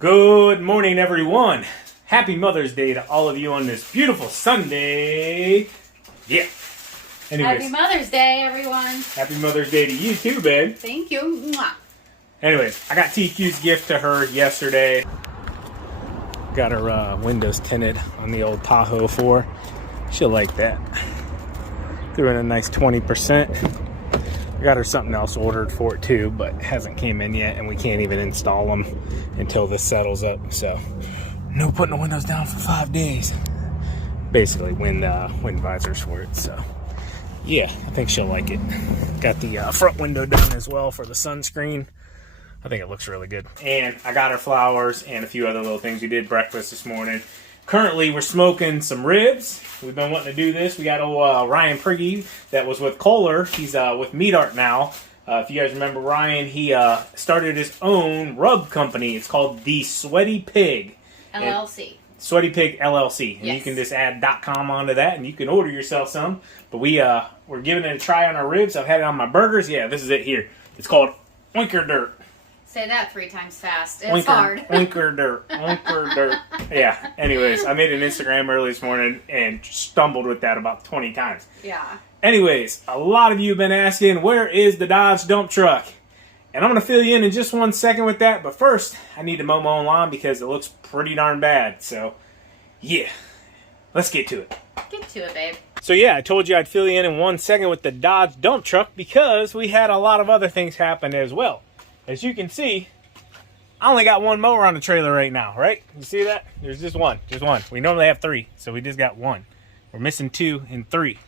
Good morning, everyone. Happy Mother's Day to all of you on this beautiful Sunday. Yeah. Anyways, Happy Mother's Day, everyone. Happy Mother's Day to you too, babe. Thank you. Mwah. Anyways, I got TQ's gift to her yesterday. Got her windows tinted on the old Tahoe 4. She'll like that. Threw in a nice 20%. I got her something else ordered for it too, but it hasn't came in yet, and we can't even install them until this settles up. So, no putting the windows down for 5 days. Basically, wind visors for it. So, yeah, I think she'll like it. Got the front window done as well for the sunscreen. I think it looks really good. And I got her flowers and a few other little things. We did breakfast this morning. Currently, we're smoking some ribs. We've been wanting to do this. We got old Ryan Prigge that was with Kohler. He's with Meat Art now. If you guys remember Ryan, he started his own rub company. It's called The Sweaty Pig. LLC. Sweaty Pig LLC. And yes. You can just add .com onto that, and you can order yourself some. But we're giving it a try on our ribs. I've had it on my burgers. Yeah, this is it here. It's called Oinker Dirt. Say that 3 times fast. It's hard. Oinker Dirt. Oinker Dirt. Yeah. Anyways, I made an Instagram early this morning and stumbled with that about 20 times. Yeah. Anyways, a lot of you have been asking, where is the Dodge dump truck? And I'm going to fill you in just 1 second with that. But first, I need to mow my own lawn because it looks pretty darn bad. So, yeah. Let's get to it. Get to it, babe. So, yeah, I told you I'd fill you in 1 second with the Dodge dump truck because we had a lot of other things happen as well. As you can see, I only got one mower on the trailer right now, right? You see that? There's just one. Just one. We normally have 3, so we just got 1. We're missing 2 and 3.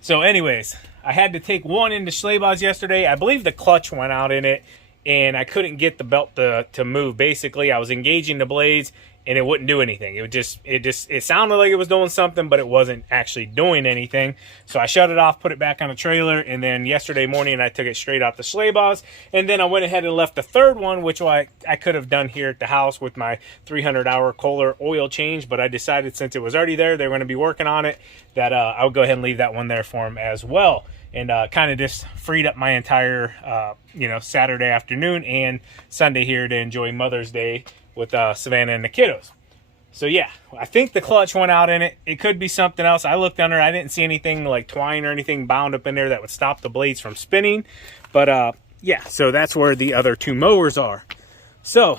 So anyways, I had to take one into Schleybaug's yesterday. I believe the clutch went out in it, and I couldn't get the belt to move. Basically, I was engaging the blades, and it wouldn't do anything. It sounded like it was doing something, but it wasn't actually doing anything. So I shut it off, put it back on the trailer, and then yesterday morning I took it straight out to Schleybaug's, and then I went ahead and left the third one, which I could have done here at the house with my 300-hour Kohler oil change, but I decided since it was already there, they were going to be working on it, that I would go ahead and leave that one there for them as well. And kind of just freed up my entire, Saturday afternoon and Sunday here to enjoy Mother's Day with Savannah and the kiddos. So yeah, I think the clutch went out in it. It could be something else. I looked under. I didn't see anything like twine or anything bound up in there that would stop the blades from spinning. But yeah, so that's where the other 2 mowers are. So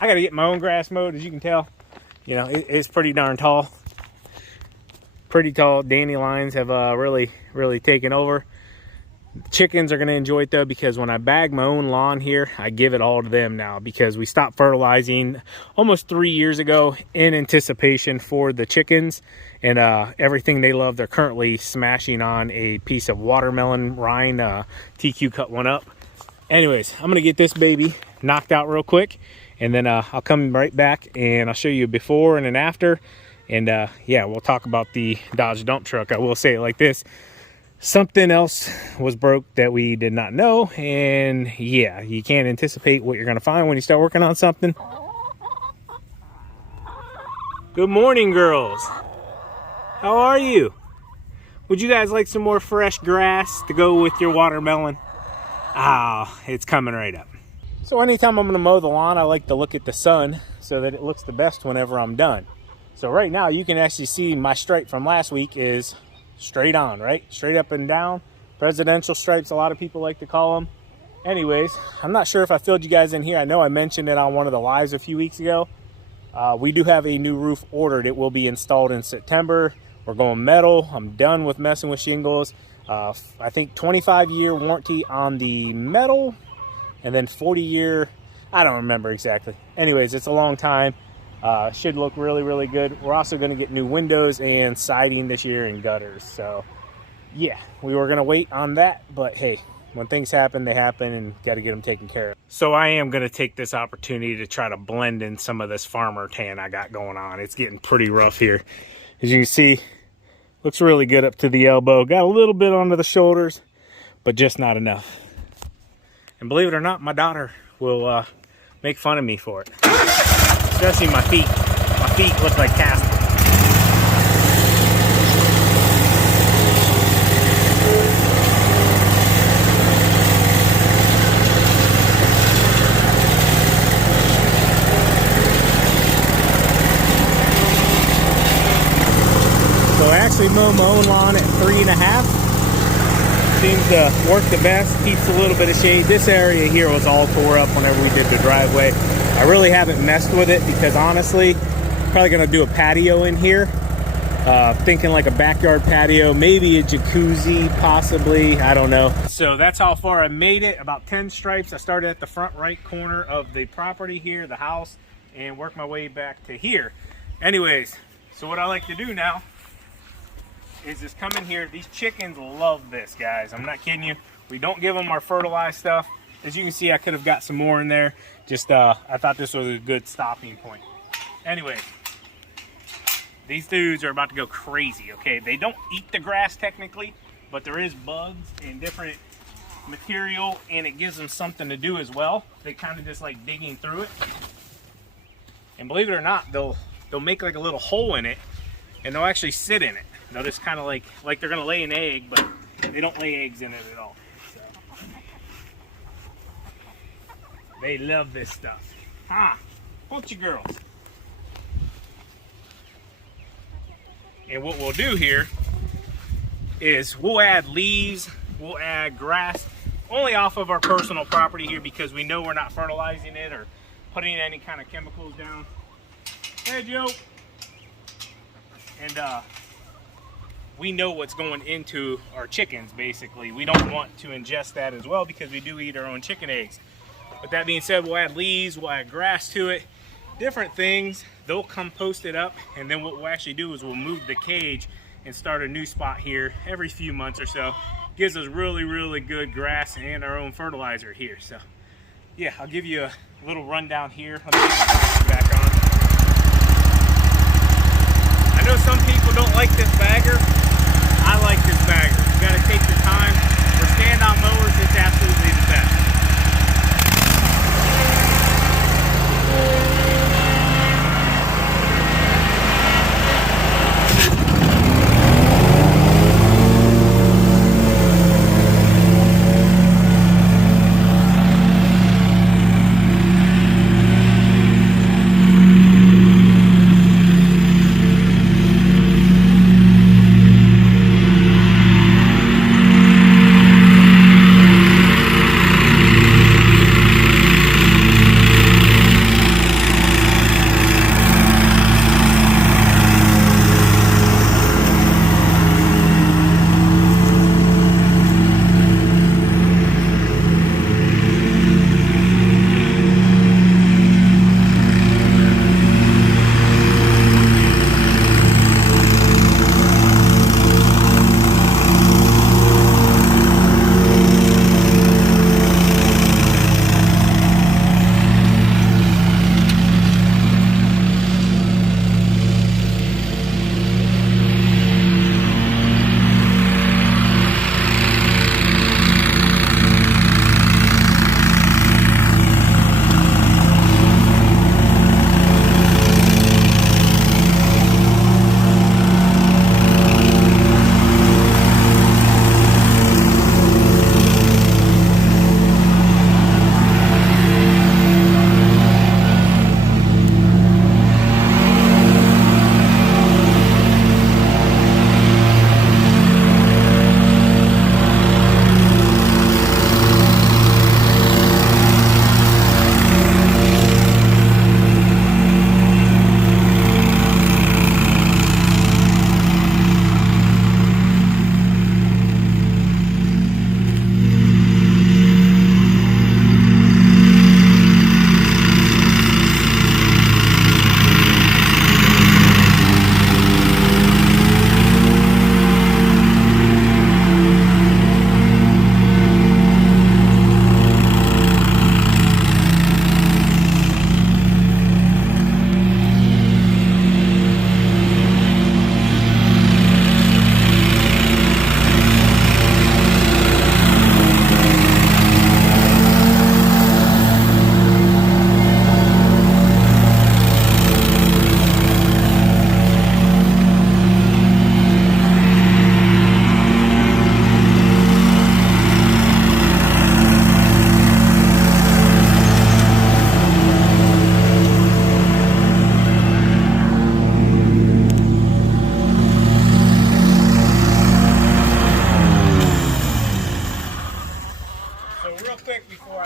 I got to get my own grass mowed, as you can tell. You know, it's pretty darn tall. Pretty tall. Dandelions have really taken over. Chickens are going to enjoy it though, because when I bag my own lawn here, I give it all to them now, because we stopped fertilizing almost 3 years ago in anticipation for the chickens, and everything they love. They're currently smashing on a piece of watermelon rind. TQ cut one up. Anyways, I'm going to get this baby knocked out real quick, and then I'll come right back and I'll show you a before and an after. And yeah, we'll talk about the Dodge dump truck. I will say it like this. Something else was broke that we did not know. And yeah, you can't anticipate what you're going to find when you start working on something. Good morning, girls. How are you? Would you guys like some more fresh grass to go with your watermelon? Ah, it's coming right up. So anytime I'm going to mow the lawn, I like to look at the sun so that it looks the best whenever I'm done. So right now you can actually see my stripe from last week is straight on, right? Straight up and down. Presidential stripes, a lot of people like to call them. Anyways, I'm not sure if I filled you guys in here. I know I mentioned it on one of the lives a few weeks ago. We do have a new roof ordered. It will be installed in September. We're going metal. I'm done with messing with shingles. I think 25-year warranty on the metal, and then 40-year, I don't remember exactly. Anyways, it's a long time. Should look really good. We're also going to get new windows and siding this year and gutters. So yeah, we were going to wait on that, but hey, when things happen, they happen, and got to get them taken care of. So I am going to take this opportunity to try to blend in some of this farmer tan I got going on. It's getting pretty rough here. As you can see, looks really good up to the elbow. Got a little bit onto the shoulders, but just not enough. And believe it or not, my daughter will make fun of me for it. Especially my feet. My feet look like castles. mow my own lawn at 3.5. Seems to work the best, keeps a little bit of shade. This area here was all tore up whenever we did the driveway. I really haven't messed with it because honestly, probably gonna do a patio in here. Thinking like a backyard patio, maybe a jacuzzi, possibly, I don't know. So that's how far I made it, about 10 stripes. I started at the front right corner of the property here, the house, and worked my way back to here. Anyways, so what I like to do now is just come in here. These chickens love this, guys. I'm not kidding you. We don't give them our fertilized stuff. As you can see, I could have got some more in there. Just, I thought this was a good stopping point. Anyways, these dudes are about to go crazy, okay? They don't eat the grass technically, but there is bugs and different material, and it gives them something to do as well. They kind of just like digging through it. And believe it or not, they'll make like a little hole in it, and they'll actually sit in it. They'll just kind of like they're gonna lay an egg, but they don't lay eggs in it at all. So. They love this stuff. Ah, bunch of girls. And what we'll do here is we'll add leaves, we'll add grass, only off of our personal property here because we know we're not fertilizing it or putting any kind of chemicals down. Hey, Joe. And we know what's going into our chickens, basically. We don't want to ingest that as well because we do eat our own chicken eggs. With that being said, we'll add leaves, we'll add grass to it, different things. They'll compost it up, and then what we'll actually do is we'll move the cage and start a new spot here every few months or so. Gives us really, really good grass and our own fertilizer here. So yeah, I'll give you a little rundown here. Let me get the back on. I know some people don't like this bagger. I like this bagger. You gotta take the time. For stand-on mowers, it's absolutely the best.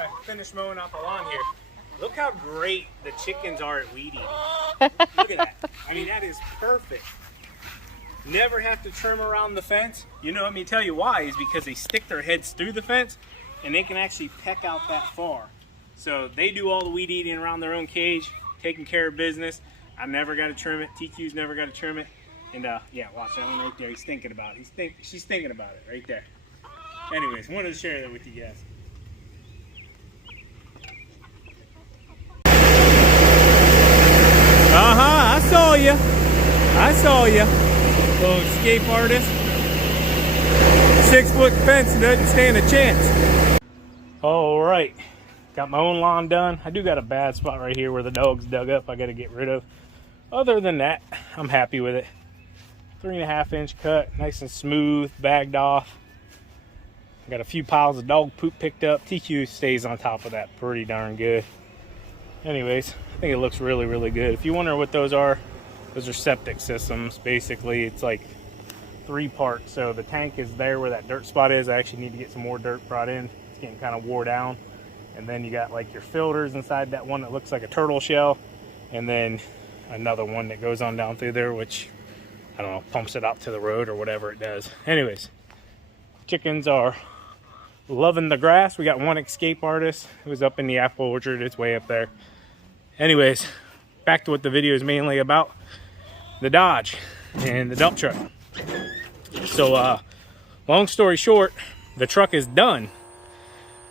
I finish mowing out the lawn here, look how great the chickens are at weed eating. Look at that. I mean, that is perfect. Never have to trim around the fence. You know, let me tell you why, is because they stick their heads through the fence and they can actually peck out that far. So they do all the weed eating around their own cage, taking care of business. I never got to trim it. TQ's never got to trim it. And yeah, watch that one right there. He's thinking about it. She's thinking about it right there. Anyways, wanted to share that with you guys. I saw you. I saw you. Little escape artist. 6-foot fence doesn't stand a chance. All right. Got my own lawn done. I do got a bad spot right here where the dog's dug up. I got to get rid of. Other than that, I'm happy with it. 3.5-inch cut, nice and smooth, bagged off. Got a few piles of dog poop picked up. TQ stays on top of that pretty darn good. Anyways, I think it looks really, really good. If you wonder what those are septic systems. Basically, it's like 3 parts. So the tank is there where that dirt spot is. I actually need to get some more dirt brought in. It's getting kind of wore down. And then you got like your filters inside that one that looks like a turtle shell. And then another one that goes on down through there, which, I don't know, pumps it out to the road or whatever it does. Anyways, chickens are loving the grass. We got one escape artist who was up in the apple orchard. It's way up there. Anyways, back to what the video is mainly about. The Dodge and the dump truck. So, long story short, the truck is done.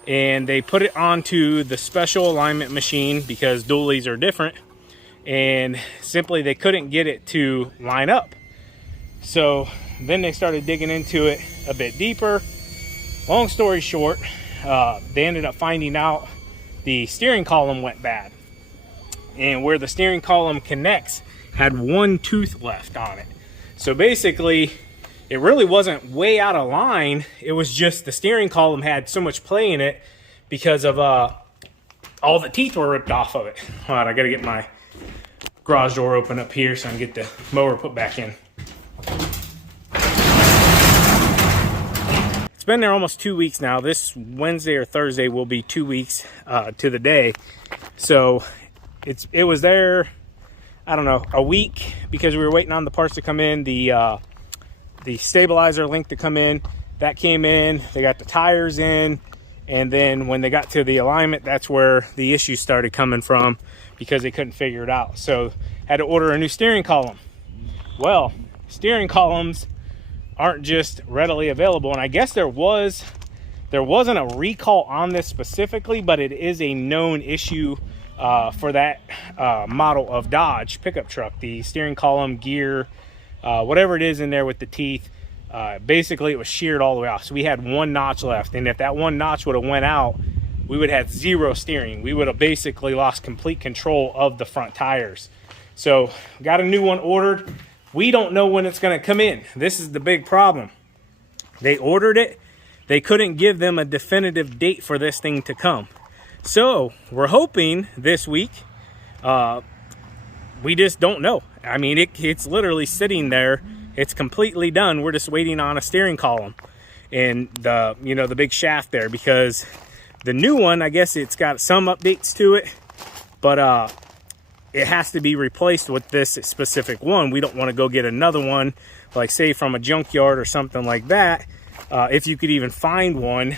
And they put it onto the special alignment machine because dualies are different. And simply they couldn't get it to line up. So then they started digging into it a bit deeper. Long story short, they ended up finding out the steering column went bad. And where the steering column connects had one tooth left on it. So basically, it really wasn't way out of line. It was just the steering column had so much play in it because of all the teeth were ripped off of it. All right, I gotta get my garage door open up here so I can get the mower put back in. It's been there almost 2 weeks now. This Wednesday or Thursday will be 2 weeks to the day. So it was there, I don't know, a week because we were waiting on the parts to come in. The stabilizer link to come in, that came in. They got the tires in, and then when they got to the alignment, that's where the issues started coming from because they couldn't figure it out. So had to order a new steering column. Well, steering columns aren't just readily available, and I guess there wasn't a recall on this specifically, but it is a known issue for that model of Dodge pickup truck. The steering column, gear, whatever it is in there with the teeth, basically it was sheared all the way off. So we had one notch left, and if that one notch would have went out, we would have zero steering. We would have basically lost complete control of the front tires. So got a new one ordered. We don't know when it's going to come in. This is the big problem. They ordered it. They couldn't give them a definitive date for this thing to come. So we're hoping this week. We just don't know. I mean, it's literally sitting there. It's completely done. We're just waiting on a steering column and the big shaft there, because the new one, I guess it's got some updates to it, but it has to be replaced with this specific one. We don't want to go get another one, like say from a junkyard or something like that, if you could even find one,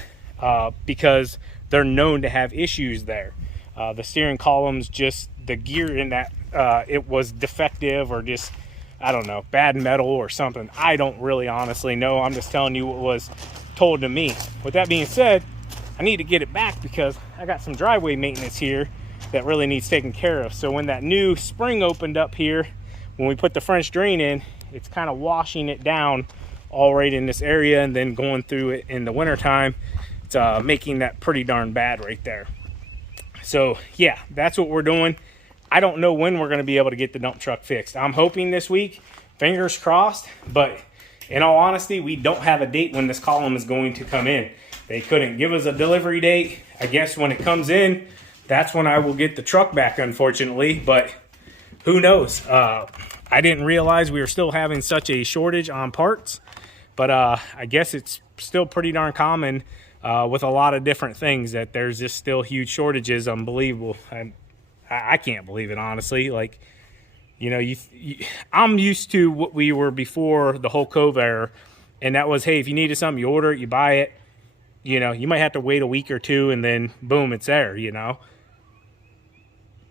because they're known to have issues there. The steering columns, just the gear in that, it was defective or just, I don't know, bad metal or something. I don't really honestly know. I'm just telling you what was told to me. With that being said, I need to get it back because I got some driveway maintenance here that really needs taken care of. So when that new spring opened up here, when we put the French drain in, it's kind of washing it down all right in this area, and then going through it in the wintertime, it's making that pretty darn bad right there. So yeah, that's what we're doing. I don't know when we're going to be able to get the dump truck fixed. I'm hoping this week, fingers crossed, but in all honesty, we don't have a date when this column is going to come in. They couldn't give us a delivery date. I guess when it comes in, that's when I will get the truck back, unfortunately, but who knows? I didn't realize we were still having such a shortage on parts, but I guess it's still pretty darn common with a lot of different things, that there's just still huge shortages. Unbelievable. I can't believe it, honestly. Like, you know, I'm used to what we were before the whole COVID era, and that was, hey, if you needed something, you order it, you buy it. You know, you might have to wait a week or two, and then boom, it's there, you know.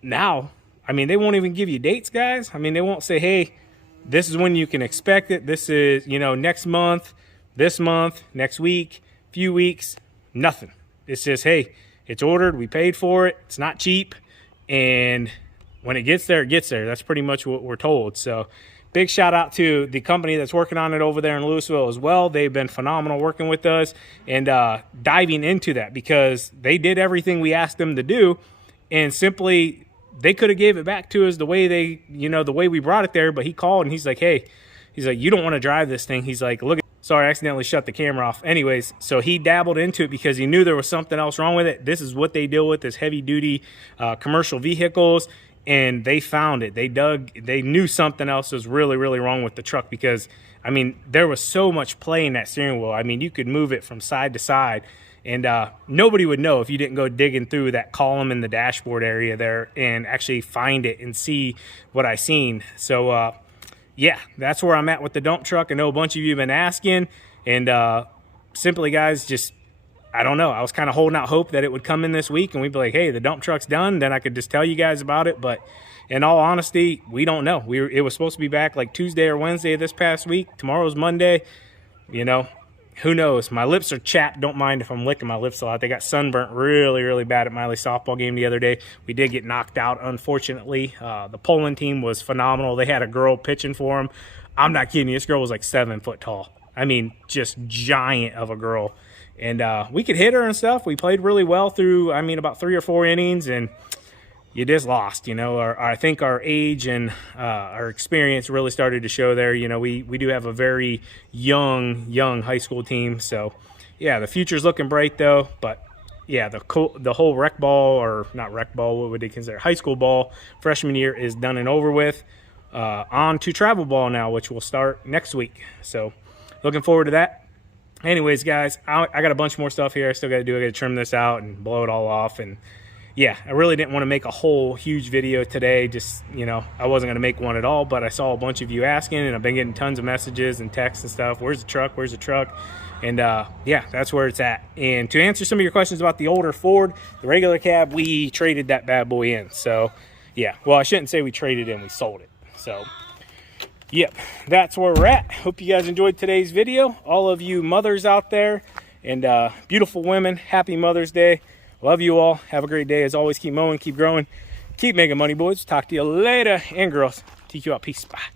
Now, I mean, they won't even give you dates, guys. I mean, they won't say, hey, this is when you can expect it. This is, you know, next month, this month, next week, few weeks, nothing. It's just, hey, it's ordered, we paid for it, it's not cheap, and when it gets there, it gets there. That's pretty much what we're told. So big shout out to the company that's working on it over there in Louisville as well. They've been phenomenal working with us and diving into that, because they did everything we asked them to do, and simply they could have gave it back to us the way they, you know, the way we brought it there. But he called and he's like, hey, he's like, you don't want to drive this thing. He's like, look, sorry, I accidentally shut the camera off. Anyways, so he dabbled into it because he knew there was something else wrong with it. This is what they deal with, is heavy duty commercial vehicles. And they found it. They dug, they knew something else was really, really wrong with the truck, because, I mean, there was so much play in that steering wheel. I mean, you could move it from side to side, and nobody would know if you didn't go digging through that column in the dashboard area there and actually find it and see what I seen. So, yeah, that's where I'm at with the dump truck. I know a bunch of you have been asking, and simply, guys, just, I don't know. I was kind of holding out hope that it would come in this week and we'd be like, hey, the dump truck's done. Then I could just tell you guys about it. But in all honesty, we don't know. It was supposed to be back like Tuesday or Wednesday of this past week. Tomorrow's Monday. You know, who knows? My lips are chapped. Don't mind if I'm licking my lips a lot. They got sunburnt really, really bad at Miley's softball game the other day. We did get knocked out, unfortunately. The Poland team was phenomenal. They had a girl pitching for them. I'm not kidding you. This girl was like 7 foot tall. I mean, just giant of a girl. And we could hit her and stuff. We played really well through, I mean, about 3 or 4 innings, and you just lost. You know, I think our age and our experience really started to show there. You know, we do have a very young high school team. So, yeah, the future's looking bright, though. But, yeah, the whole rec ball, or not rec ball, what would they consider, high school ball, freshman year is done and over with. On to travel ball now, which will start next week. So, looking forward to that. Anyways, guys, I got a bunch more stuff here I still got to do. I got to trim this out and blow it all off. And, yeah, I really didn't want to make a whole huge video today. Just, you know, I wasn't going to make one at all. But I saw a bunch of you asking, and I've been getting tons of messages and texts and stuff. Where's the truck? Where's the truck? And, yeah, that's where it's at. And to answer some of your questions about the older Ford, the regular cab, we traded that bad boy in. So, yeah, well, I shouldn't say we traded in. We sold it. So, yep, that's where we're at. Hope you guys enjoyed today's video. All of you mothers out there and beautiful women, happy Mother's Day. Love you all. Have a great day. As always, keep mowing, keep growing, keep making money, boys. Talk to you later. And girls, take you out. Peace. Bye.